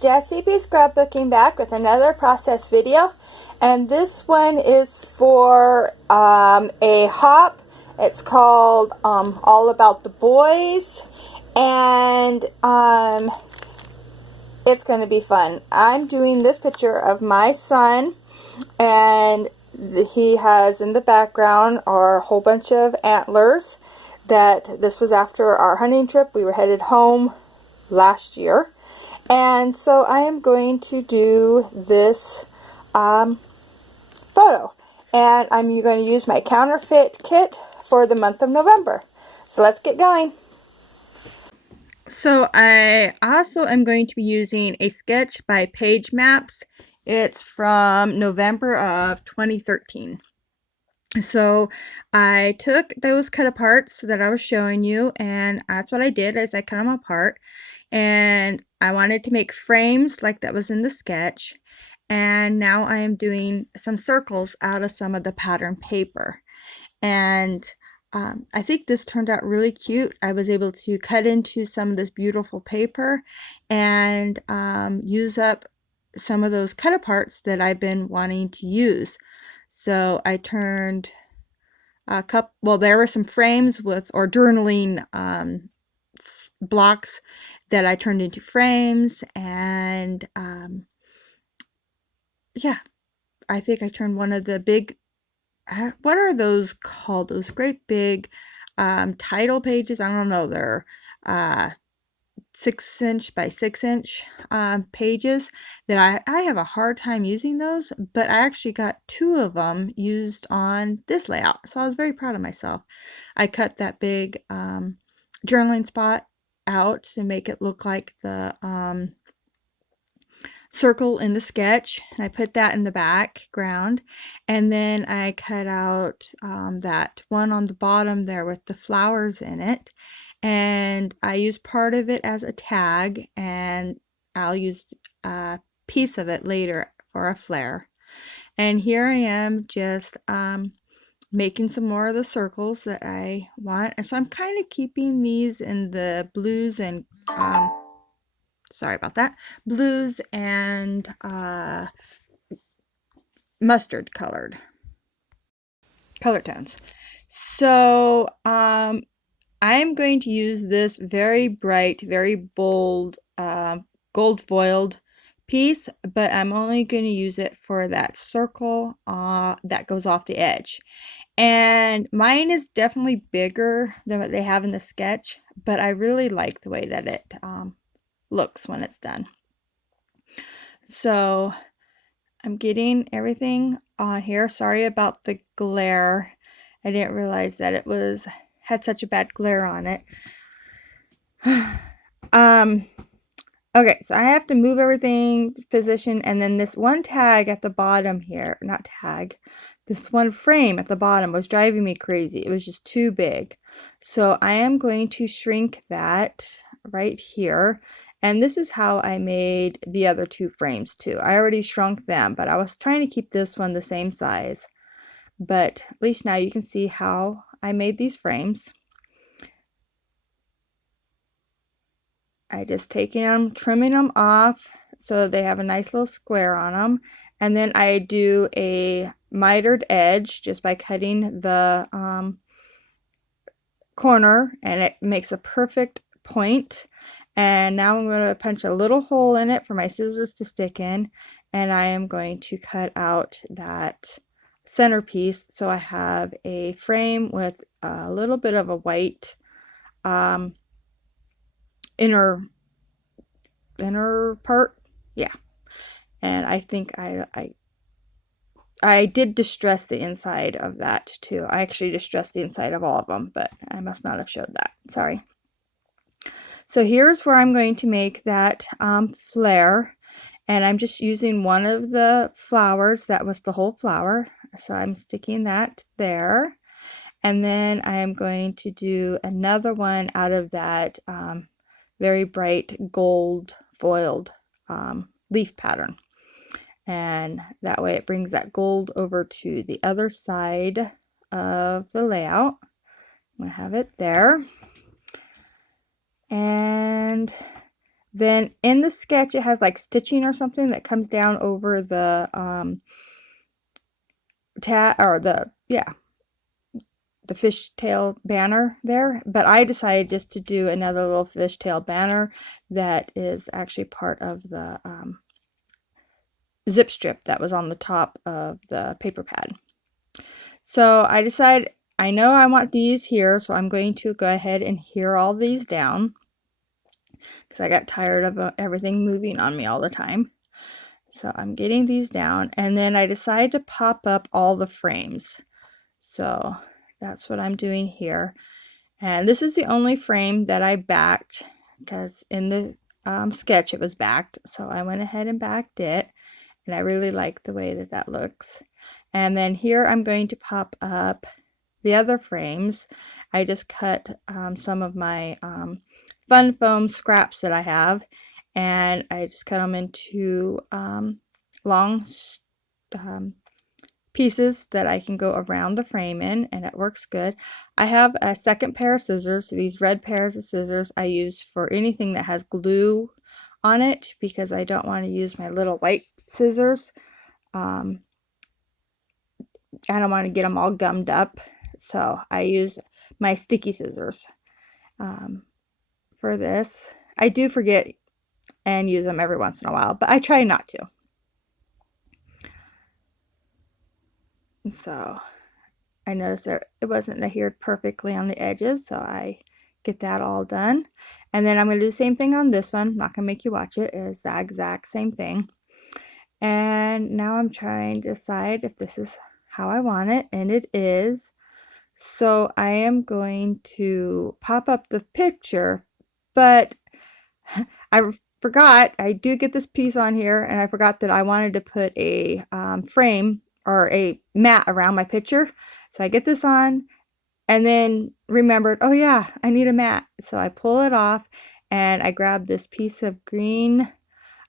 Jessie B Scrapbooking back with another process video, and this one is for a hop. It's called All About the Boys, and it's going to be fun. I'm doing this picture of my son, and he has in the background are a whole bunch of antlers. That this was after our hunting trip. We were headed home last year. And so I am going to do this photo. And I'm going to use my counterfeit kit for the month of November. So let's get going. So I also am going to be using a sketch by Page Maps. It's from November of 2013. So I took those cut aparts that I was showing you, and that's what I did is I cut them apart, and I wanted to make frames like that was in the sketch. And now I am doing some circles out of some of the pattern paper, and I think this turned out really cute. I was able to cut into some of this beautiful paper and use up some of those cut aparts that I've been wanting to use. So I turned a couple, well, there were some frames with, or journaling blocks that I turned into frames, and yeah, I think I turned one of the big, what are those called? Those great big title pages? I don't know, they're 6" by 6" pages that I have a hard time using those, but I actually got 2 of them used on this layout, so I was very proud of myself. I cut that big journaling spot out to make it look like the circle in the sketch, and I put that in the background, and then I cut out that one on the bottom there with the flowers in it. And I use part of it as a tag, and I'll use a piece of it later for a flare. And here I am just making some more of the circles that I want. And so I'm kind of keeping these in the blues and, sorry about that, blues and mustard colored color tones. So I'm going to use this very bright, very bold gold foiled piece, but I'm only going to use it for that circle that goes off the edge. And mine is definitely bigger than what they have in the sketch, but I really like the way that it looks when it's done. So I'm getting everything on here. Sorry about the glare. I didn't realize that it had such a bad glare on it. Okay, so I have to move everything position, and then this one tag at the bottom here, not tag, this one frame at the bottom was driving me crazy. It was just too big. So I am going to shrink that right here. And this is how I made the other 2 frames too. I already shrunk them, but I was trying to keep this one the same size. But at least now you can see how I made these frames. I just taking them, trimming them off so they have a nice little square on them. And then I do a mitered edge just by cutting the corner, and it makes a perfect point. And now I'm going to punch a little hole in it for my scissors to stick in, and I am going to cut out that centerpiece so I have a frame with a little bit of a white inner part. Yeah. And I think I did distress the inside of that too. I actually distressed the inside of all of them, but I must not have showed that. Sorry. So here's where I'm going to make that flare, and I'm just using one of the flowers. That was the whole flower, so I'm sticking that there. And then I am going to do another one out of that very bright gold foiled leaf pattern. And that way it brings that gold over to the other side of the layout. I'm going to have it there. And Then in the sketch, it has like stitching or something that comes down over the the fishtail banner there, but I decided just to do another little fishtail banner that is actually part of the zip strip that was on the top of the paper pad. So I decided, I know I want these here, so I'm going to go ahead and hear all these down because I got tired of everything moving on me all the time. So I'm getting these down, and then I decided to pop up all the frames. So that's what I'm doing here. And this is the only frame that I backed because in the sketch it was backed. So I went ahead and backed it, and I really like the way that that looks. And then here I'm going to pop up the other frames. I just cut some of my fun foam scraps that I have, and I just cut them into long pieces that I can go around the frame in, and it works good. I have a second pair of scissors. These red pairs of scissors I use for anything that has glue on it because I don't want to use my little white scissors. I don't want to get them all gummed up, so I use my sticky scissors for this. I do forget and use them every once in a while, but I try not to. So I noticed that it wasn't adhered perfectly on the edges, so I get that all done. And then I'm going to do the same thing on this one. I'm not going to make you watch it. It's the exact same thing. And now I'm trying to decide if this is how I want it, and it is. So I am going to pop up the picture, but I forgot, I do get this piece on here, and I forgot that I wanted to put a frame or a mat around my picture. So I get this on and then remembered, oh yeah, I need a mat. So I pull it off and I grab this piece of green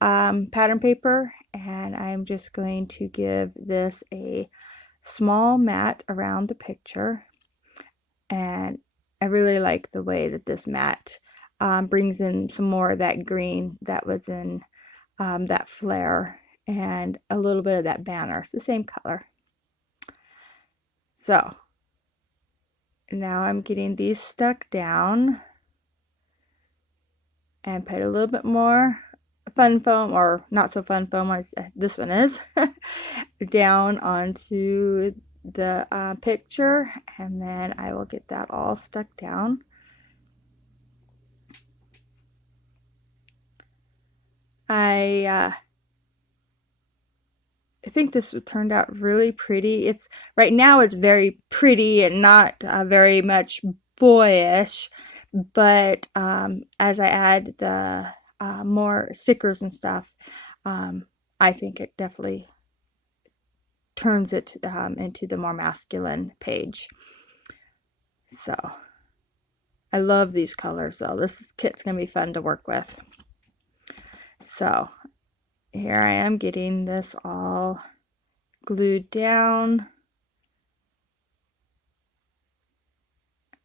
pattern paper, and I'm just going to give this a small mat around the picture. And I really like the way that this mat brings in some more of that green that was in that flare and a little bit of that banner. It's the same color. So now I'm getting these stuck down and put a little bit more fun foam, or not so fun foam as this one is, down onto the picture, and then I will get that all stuck down. I think this turned out really pretty. It's right now it's very pretty and not very much boyish, but as I add the more stickers and stuff, I think it definitely turns it into the more masculine page. So I love these colors though. This kit's gonna be fun to work with. So here I am getting this all glued down.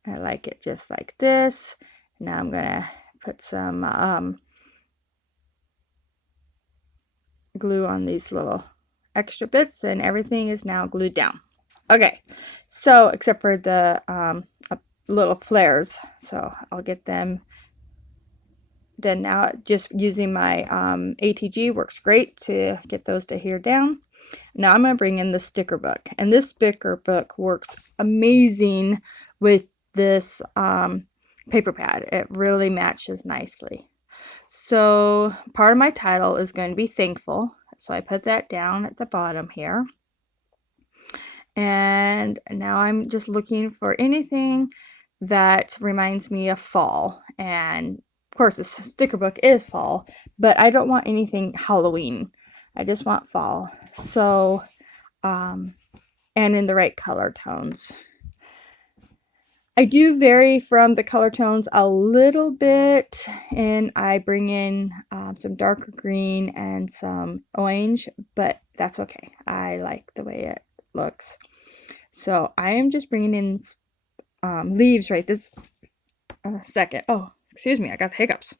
I like it just like this. Now I'm gonna put some glue on these little extra bits, and everything is now glued down. Okay, so except for the little flares, so I'll get them done now. Just using my ATG works great to get those to adhere down. Now I'm going to bring in the sticker book, and this sticker book works amazing with this paper pad. It really matches nicely. So part of my title is going to be thankful, so I put that down at the bottom here. And now I'm just looking for anything that reminds me of fall, and of course this sticker book is fall, but I don't want anything Halloween. I just want fall. So and in the right color tones. I do vary from the color tones a little bit, and I bring in some darker green and some orange, but that's okay. I like the way it looks. So I am just bringing in leaves right this second. Oh, excuse me, I got the hiccups.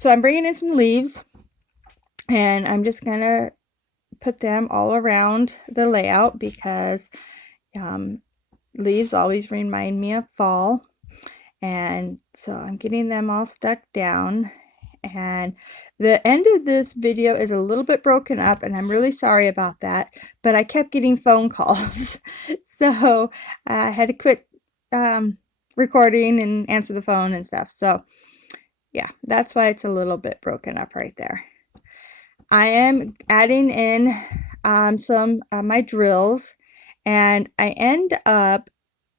So I'm bringing in some leaves, and I'm just going to put them all around the layout because leaves always remind me of fall. And so I'm getting them all stuck down. And the end of this video is a little bit broken up, and I'm really sorry about that, but I kept getting phone calls. So I had to quit recording and answer the phone and stuff. So yeah, that's why it's a little bit broken up right there. I am adding in some my drills, and I end up,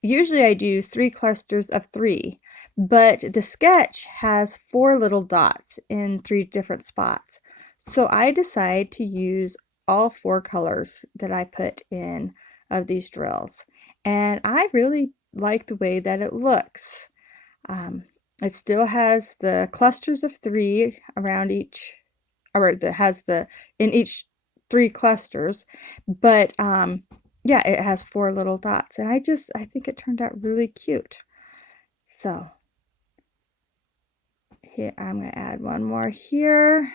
usually I do 3 clusters of 3, but the sketch has 4 little dots in 3 different spots. So I decide to use all 4 colors that I put in of these drills. And I really like the way that it looks. It still has the clusters of 3 around each, or it has the in each 3 clusters, but yeah, it has 4 little dots, and I think it turned out really cute. So here, I'm going to add one more here.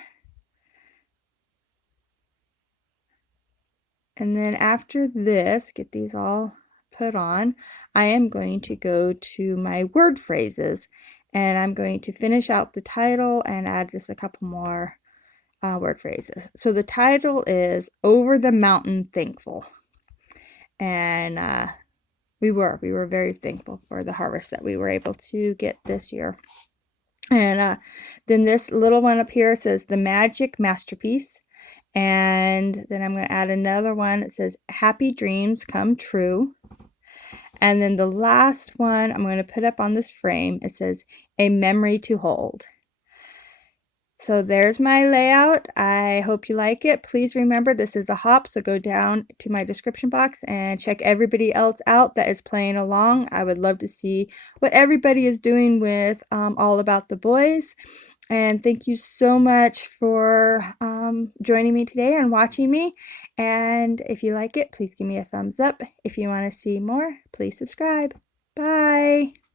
And then after this, get these all put on, I am going to go to my word phrases, and I'm going to finish out the title and add just a couple more word phrases. So the title is Over the Mountain Thankful. And we were very thankful for the harvest that we were able to get this year. And then this little one up here says The Magic Masterpiece. And then I'm going to add another one. It says Happy Dreams Come True. And then the last one I'm going to put up on this frame. It says A Memory to Hold. So there's my layout. I hope you like it. Please remember, this is a hop, so go down to my description box and check everybody else out that is playing along. I would love to see what everybody is doing with All About the Boys. And thank you so much for joining me today and watching me. And if you like it, please give me a thumbs up. If you want to see more, please subscribe. Bye.